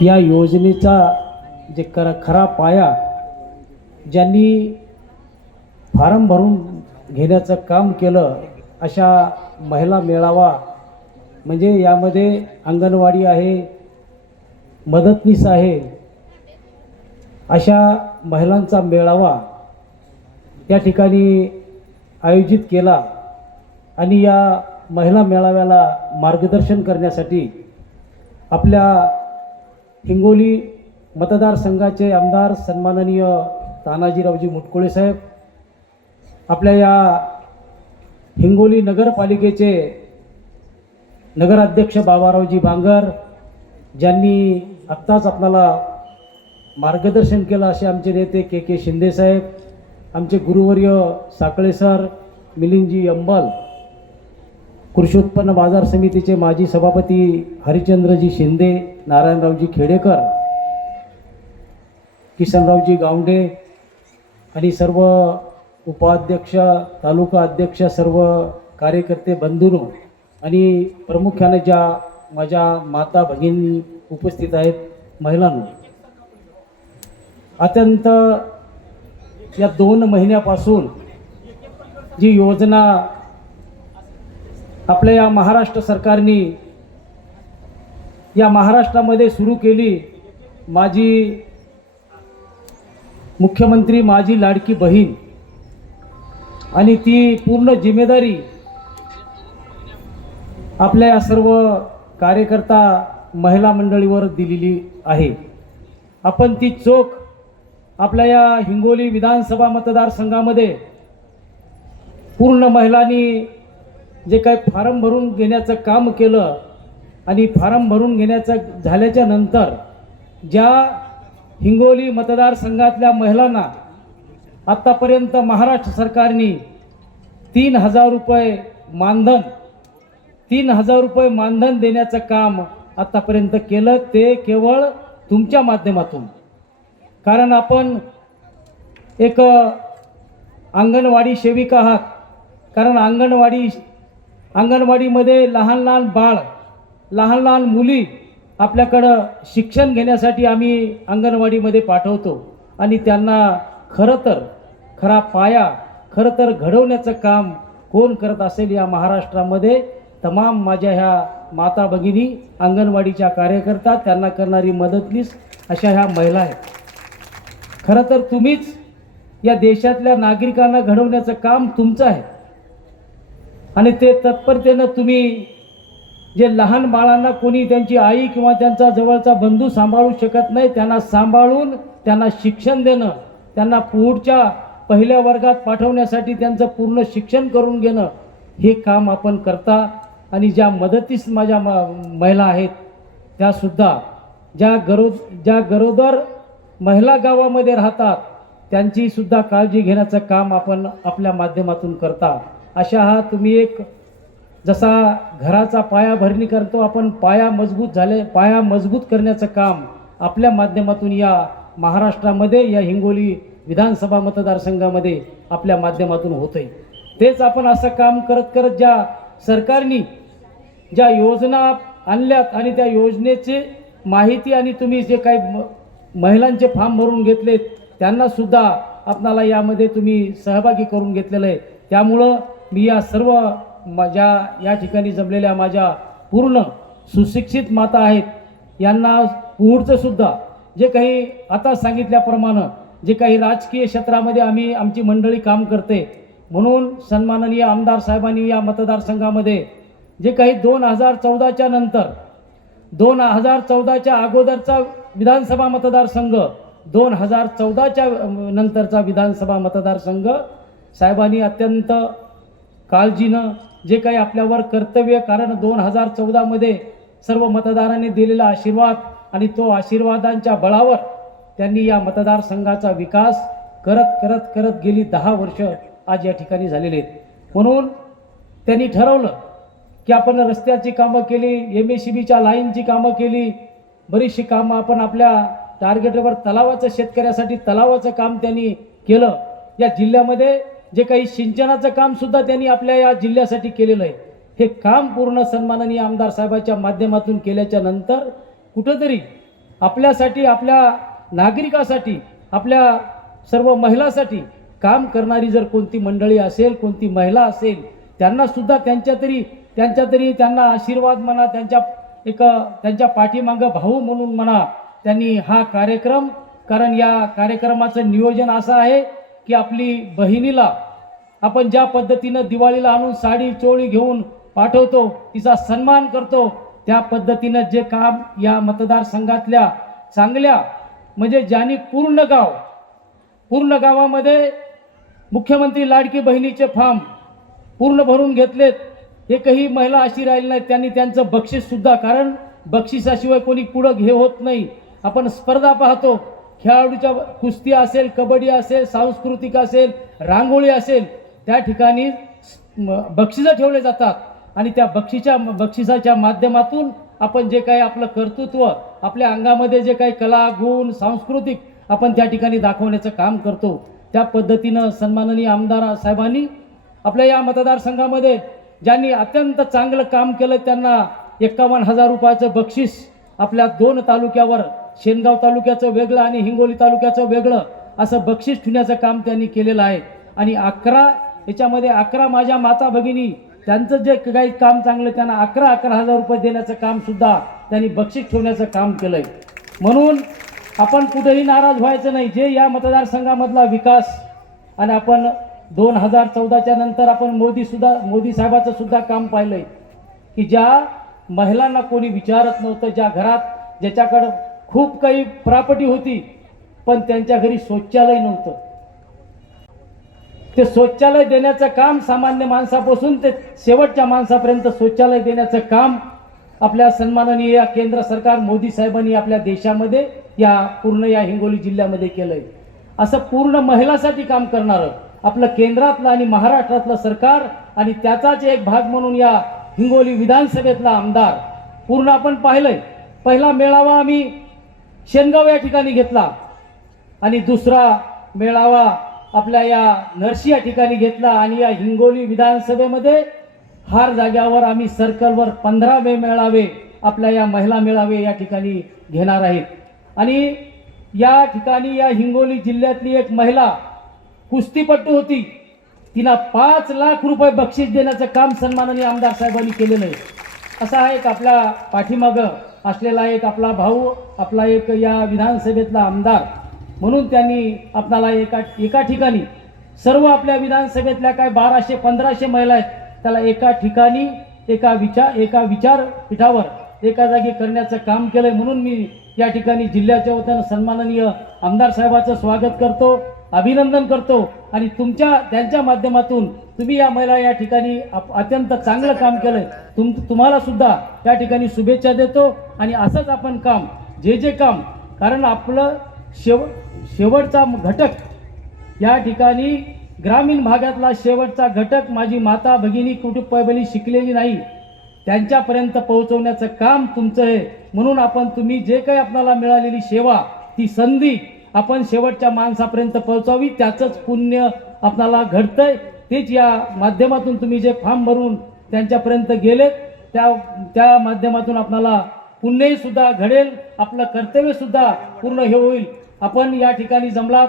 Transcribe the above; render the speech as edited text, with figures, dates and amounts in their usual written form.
या योजनेचा जे खरा पाया ज्यांनी फारम भरून घेण्याचं काम केलं अशा महिला मेळावा म्हणजे यामध्ये अंगणवाडी आहे, मदतनीस आहे, अशा महिलांचा मेळावा या ठिकाणी आयोजित केला आणि या महिला मेळाव्याला मार्गदर्शन करण्यासाठी आपल्या हिंगोली मतदारसंघाचे आमदार सन्माननीय तानाजीरावजी मुटकुळे साहेब, आपल्या या हिंगोली नगरपालिकेचे नगराध्यक्ष बाबारावजी बांगर, ज्यांनी आत्ताच आपल्याला मार्गदर्शन केलं असे आमचे नेते के शिंदे साहेब, आमचे गुरुवर्य साकळे सर, मिलिंदजी अंबल, कृषी उत्पन्न बाजार समितीचे माजी सभापती हरिचंद्रजी शिंदे, नारायणरावजी खेडेकर, किसनरावजी गावंडे आणि सर्व उपाध्यक्ष, तालुका अध्यक्ष, सर्व कार्यकर्ते बंधूंनो आणि प्रामुख्याने ज्या माझ्या माता भगिनी उपस्थित आहेत, महिलांनो, अत्यंत या 2 महिन्यापासून जी योजना आपल्या या महाराष्ट्र सरकारने या महाराष्ट्रामध्ये सुरू केली, माझी मुख्यमंत्री माझी लाडकी बहीण, आणि ती पूर्ण जिम्मेदारी आपल्या या सर्व कार्यकर्ता महिला मंडळीवर दिलेली आहे. आपण ती चोख आपल्या या हिंगोली विधानसभा मतदारसंघामध्ये पूर्ण महिलांनी जे काही फारम भरून घेण्याचं काम केलं आणि फारम भरून घेण्याचं झाल्याच्या नंतर ज्या हिंगोली मतदारसंघातल्या महिलांना आत्तापर्यंत महाराष्ट्र सरकारने 3,000 रुपये मानधन 3,000 रुपये मानधन देण्याचं काम आत्तापर्यंत केलं, ते केवळ तुमच्या माध्यमातून. कारण आपण एक अंगणवाडी सेविका आहात, कारण अंगणवाडीमध्ये लहान लहान मुली आपल्याकडं शिक्षण घेण्यासाठी आम्ही अंगणवाडीमध्ये पाठवतो आणि त्यांना खरा पाया घडवण्याचं काम कोण करत असेल या महाराष्ट्रामध्ये? तमाम माझ्या ह्या माता भगिनी, अंगणवाडीच्या कार्यकर्ता, त्यांना करणारी मदतनीस अशा ह्या महिला आहेत. खरं तर तुम्हीच या देशातल्या नागरिकांना घडवण्याचं काम तुमचं आहे आणि ते तत्परतेनं तुम्ही जे लहान बाळांना कोणी त्यांची आई किंवा त्यांचा जवळचा बंधू सांभाळू शकत नाही, त्यांना सांभाळून त्यांना शिक्षण देणं, त्यांना पुढच्या पहिल्या वर्गात पाठवण्यासाठी त्यांचं पूर्ण शिक्षण करून घेणं, हे काम आपण करता. आणि ज्या मदतीस माझ्या महिला आहेत त्यासुद्धा ज्या गरोदर महिला गावामध्ये राहतात त्यांचीसुद्धा काळजी घेण्याचं काम आपण आपल्या माध्यमातून करता. अशा हा तुम्ही एक जसा घराचा पायाभरणी करतो आपण, पाया मजबूत करण्याचं काम आपल्या माध्यमातून या महाराष्ट्रामध्ये या हिंगोली विधानसभा मतदारसंघामध्ये आपल्या माध्यमातून होतंय. तेच आपण असं काम करत ज्या सरकारने ज्या योजना आणल्यात आणि त्या योजनेची माहिती आणि तुम्ही जे काही महिलांचे फॉर्म भरून घेतलेत त्यांनासुद्धा आपणाला यामध्ये तुम्ही सहभागी करून घेतलेलं आहे. त्यामुळं मी या सर्व या ठिकाणी जमलेल्या माझ्या पूर्ण सुशिक्षित माता आहेत यांना पुढचं सुद्धा जे काही आता सांगितल्याप्रमाणे जे काही राजकीय क्षेत्रामध्ये आमची मंडळी काम करते, म्हणून सन्माननीय आमदार साहेबांनी या मतदारसंघामध्ये जे काही 2014च्या नंतर 2014च्या अगोदरचा विधानसभा मतदारसंघ, 2014च्या नंतरचा विधानसभा मतदारसंघ साहेबांनी अत्यंत काळजीनं जे काही आपल्यावर कर्तव्य, कारण 2014मध्ये सर्व मतदारांनी दिलेला आशीर्वाद आणि तो आशीर्वादांच्या बळावर त्यांनी या मतदारसंघाचा विकास करत गेली 10 वर्ष आज या ठिकाणी झालेले आहेत. म्हणून त्यांनी ठरवलं की आपण रस्त्याची कामं केली, MSCBच्या लाईनची कामं केली, बरीचशी कामं आपण आपल्या टार्गेटवर शेतकऱ्यासाठी तलावाचं काम त्यांनी केलं. या जिल्ह्यामध्ये जे काही सिंचनाचं काम सुद्धा त्यांनी आपल्या या जिल्ह्यासाठी केलेलं आहे. हे काम पूर्ण सन्माननीय आमदार साहेबांच्या माध्यमातून केल्याच्या नंतर कुठेतरी आपल्यासाठी, आपल्या नागरिकासाठी, आपल्या सर्व महिलांसाठी काम करणारी जर कोणती मंडळी असेल, कोणती महिला असेल, त्यांना सुद्धा त्यांच्या तरी त्यांना आशीर्वाद म्हणा, त्यांच्या पाठीमागं भाऊ म्हणून म्हणा, त्यांनी हा कार्यक्रम, कारण या कार्यक्रमाचं नियोजन असं आहे की आपली बहिणीला आपण ज्या पद्धतीनं दिवाळीला आणून साडी चोळी घेऊन पाठवतो, तिचा सन्मान करतो, त्या पद्धतीनं जे काम या मतदारसंघातल्या चांगल्या म्हणजे ज्यांनी पूर्ण गावामध्ये मुख्यमंत्री लाडकी बहिणीचे फॉर्म पूर्ण भरून घेतलेत, एकही महिला अशी राहिली नाही, त्यांनी त्यांचं बक्षीससुद्धा, कारण बक्षिसाशिवाय कोणी पुढं हे होत नाही. आपण स्पर्धा पाहतो, खेळाडूच्या कुस्ती असेल, कबड्डी असेल, सांस्कृतिक असेल, रांगोळी असेल, त्या ठिकाणी बक्षिसं ठेवले जातात आणि त्या बक्षिसाच्या माध्यमातून आपण जे काही आपलं कर्तृत्व, आपल्या अंगामध्ये जे काही कला गुण सांस्कृतिक आपण त्या ठिकाणी दाखवण्याचं काम करतो. त्या पद्धतीनं सन्माननीय आमदार साहेबांनी आपल्या या मतदारसंघामध्ये ज्यांनी अत्यंत चांगलं काम केलं त्यांना 51,000 रुपयाचं बक्षीस आपल्या 2 तालुक्यावर, शेनगाव तालुक्याचं वेगळं आणि हिंगोली तालुक्याचं वेगळं असं बक्षीस ठेवण्याचं काम त्यांनी केलेलं आहे. आणि 11 माझ्या माता भगिनी त्यांचं जे काही काम चांगलं, त्यांना 11,000 रुपये देण्याचं काम सुद्धा त्यांनी बक्षीस ठेवण्याचं काम केलंय. म्हणून आपण कुठेही नाराज व्हायचं नाही. जे या मतदारसंघामधला विकास, आणि आपण 2014च्या नंतर आपण मोदी साहेबाचं सुद्धा काम पाहिलंय की ज्या महिलांना कोणी विचारत नव्हतं, ज्या घरात ज्याच्याकडं खूप काही प्रॉपर्टी होती पण त्यांच्या घरी शौचालय नव्हतं, ते शौचालय देण्याचं काम सामान्य माणसापासून ते शेवटच्या माणसापर्यंत शौचालय देण्याचं काम आपल्या सन्माननीय या केंद्र सरकार मोदी साहेबांनी आपल्या देशामध्ये पूर्ण या हिंगोली जिल्ह्यामध्ये केलंय. असं पूर्ण महिलांसाठी काम करणारं आपलं केंद्रातलं आणि महाराष्ट्रातलं सरकार, आणि त्याचाच एक भाग म्हणून या हिंगोली विधानसभेतला आमदार पूर्ण आपण पाहिलंय. पहिला मेळावा आम्ही शेनगाव या ठिकाणी घेतला आणि दुसरा मेळावा आपल्या या नरसी या ठिकाणी घेतला, आणि या हिंगोली विधानसभेमध्ये हार जाग्यावर आम्ही सर्कलवर 15 मेळावे आपल्या या महिला मेळावे या ठिकाणी घेणार आहेत. आणि या ठिकाणी या हिंगोली जिल्ह्यातली एक महिला कुस्तीपटू होती, तिला 5 लाख रुपये बक्षीस देण्याचं काम सन्माननीय आमदार साहेबांनी केलेलं आहे. असा एक आपल्या पाठीमागं असलेला एक आपला भाऊ, आपला एक या विधानसभेतला आमदार म्हणून त्यांनी आपल्याला एका ठिकाणी सर्व आपल्या विधानसभेतल्या काय 1200-1500 महिला आहेत, त्याला एका ठिकाणी एका विचारपीठावर एका जागी करण्याचं काम केलंय. म्हणून मी या ठिकाणी जिल्ह्याच्या वतीनं सन्माननीय आमदार साहेबांचं स्वागत करतो, अभिनंदन करतो, आणि त्यांच्या माध्यमातून तुम्ही या महिला या ठिकाणी अत्यंत चांगलं काम केलंय. तुम्हाला सुद्धा त्या ठिकाणी शुभेच्छा देतो. आणि असंच आपण काम जे काम, कारण आपलं शेवटचा घटक या ठिकाणी ग्रामीण भागातला शेवटचा घटक माझी माता भगिनी कुटुंबी शिकलेली नाही, त्यांच्यापर्यंत पोहोचवण्याचं काम तुमचं आहे. म्हणून तुम्ही जे काही आपल्याला मिळालेली सेवा, ती संधी आपण शेवटच्या माणसापर्यंत पोहोचावी, त्याचंच पुण्य आपल्याला घडतंय. तेच या माध्यमातून तुम्ही जे फॉर्म भरून त्यांच्यापर्यंत गेलेत त्या माध्यमातून आपल्याला पुण्यही सुद्धा घडेल, आपलं कर्तव्य सुद्धा पूर्ण हे होईल. आपण या ठिकाणी जमलात,